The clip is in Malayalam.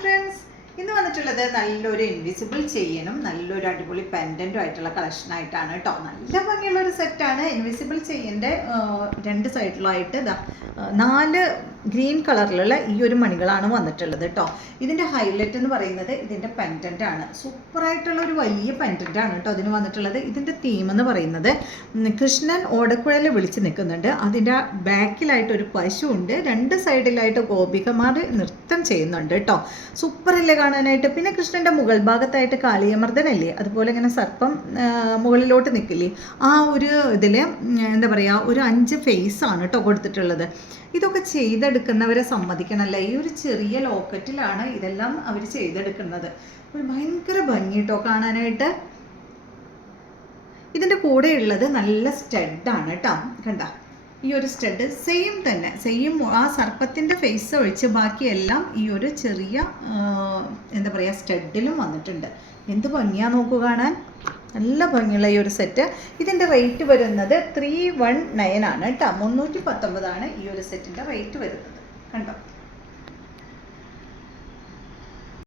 ഫ്രണ്ട്സ്, ഇന്ന് വന്നിട്ടുള്ളത് നല്ലൊരു ഇൻവിസിബിൾ ചെയിനും നല്ലൊരു അടിപൊളി പെൻഡൻറ്റും ആയിട്ടുള്ള കളക്ഷനായിട്ടാണ് കേട്ടോ. നല്ല ഭംഗിയുള്ളൊരു സെറ്റാണ്. ഇൻവിസിബിൾ ചെയിൻ്റെ രണ്ട് സൈഡിലായിട്ട് 4 ഗ്രീൻ കളറിലുള്ള ഈ ഒരു മണികളാണ് വന്നിട്ടുള്ളത് കേട്ടോ. ഇതിൻ്റെ ഹൈലൈറ്റ് എന്ന് പറയുന്നത് ഇതിൻ്റെ പെൻഡൻ്റാണ്. സൂപ്പറായിട്ടുള്ള ഒരു വലിയ പെൻഡൻ്റാണ് കേട്ടോ ഇതിന് വന്നിട്ടുള്ളത്. ഇതിൻ്റെ തീം എന്ന് പറയുന്നത് കൃഷ്ണൻ ഓടക്കുഴലിൽ വിളിച്ച് നിൽക്കുന്നുണ്ട്. അതിൻ്റെ ബാക്കിലായിട്ട് ഒരു പശു ഉണ്ട്. 2 സൈഡിലായിട്ട് ഗോപികമാർ നൃത്തം ചെയ്യുന്നുണ്ട് കേട്ടോ. സൂപ്പറല്ലേ കാണാനായിട്ട്. പിന്നെ കൃഷ്ണൻ്റെ മുകൾ ഭാഗത്തായിട്ട് കാളിയമർദ്ദനല്ലേ, അതുപോലെ ഇങ്ങനെ സർപ്പം മുകളിലോട്ട് നിൽക്കില്ലേ, ആ ഒരു ഇതിൽ എന്താ പറയുക, ഒരു 5 ഫേസ് ആണ് കേട്ടോ കൊടുത്തിട്ടുള്ളത്. ഇതൊക്കെ ചെയ്തെടുക്കുന്നവരെ സമ്മതിക്കണമല്ലേ. ഈ ഒരു ചെറിയ ലോക്കറ്റിലാണ് ഇതെല്ലാം അവർ ചെയ്തെടുക്കുന്നത്. ഭയങ്കര ഭംഗി കേട്ടോ കാണാനായിട്ട്. ഇതിൻ്റെ കൂടെ ഉള്ളത് നല്ല സ്റ്റഡാണ് കേട്ടോ. കണ്ട ഈ ഒരു സ്റ്റഡ് സെയിം ആ സർപ്പത്തിൻ്റെ ഫേസ് ഒഴിച്ച് ബാക്കിയെല്ലാം ഈ ഒരു ചെറിയ എന്താ പറയുക സ്റ്റഡിലും വന്നിട്ടുണ്ട്. എന്ത് ഭംഗിയാ നോക്കൂ കാണാൻ. നല്ല ഭംഗിയുള്ള ഈ ഒരു സെറ്റ്. ഇതിൻ്റെ റേറ്റ് വരുന്നത് 319 ആണ് കേട്ടോ. 319 ആണ് ഈ ഒരു സെറ്റിൻ്റെ റേറ്റ് വരുന്നത്. കണ്ടോ.